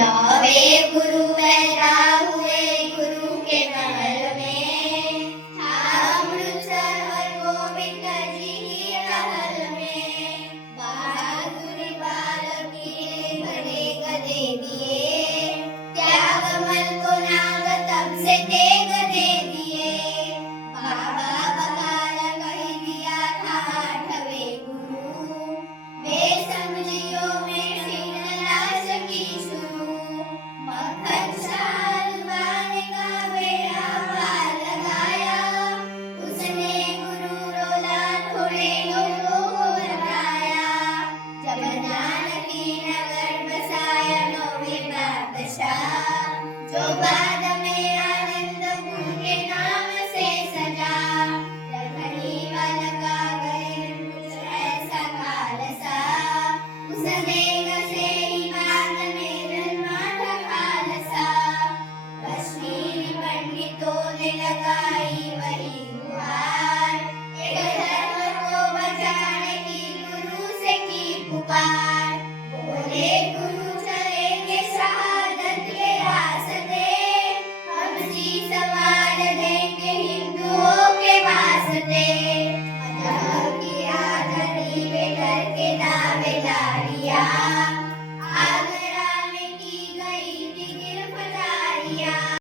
नवे गुरु पैदा हुए गुरु के महल में, था अमृतसर और गोविंद जी की महल में। बहादुर बालक ने बड़े गदे दिए, त्यागमल को नाग तब से तेग दे दिए। बाबा बकाला कह दिया था आठवें गुरु, बेसमझियों में फिर ना सकी शुरू। मक्खन शाहरुबान का बेड़ा पार लगाया, उसने गुरु रोला थोड़े लोगों को बताया। जब जानकी नगर बसाया नौवीं बादशाह, जो बाद में आनंद गुरु के नाम से सजा। रखनी वाला गए कुछ ऐसा खालसा, उसने गसेरी बाग में जन्मा था खालसा। कश्मीरी पंडितों ने लगाई वही गुहार, एक धर्म को बचाने की गुरु से की पुकार। बोले गुरु चलेंगे शहादत के रास्ते, हम जी संवार देंगे हिंदुओं के वास्ते। मजहब की आजादी पे डर के दावे लाड़िया,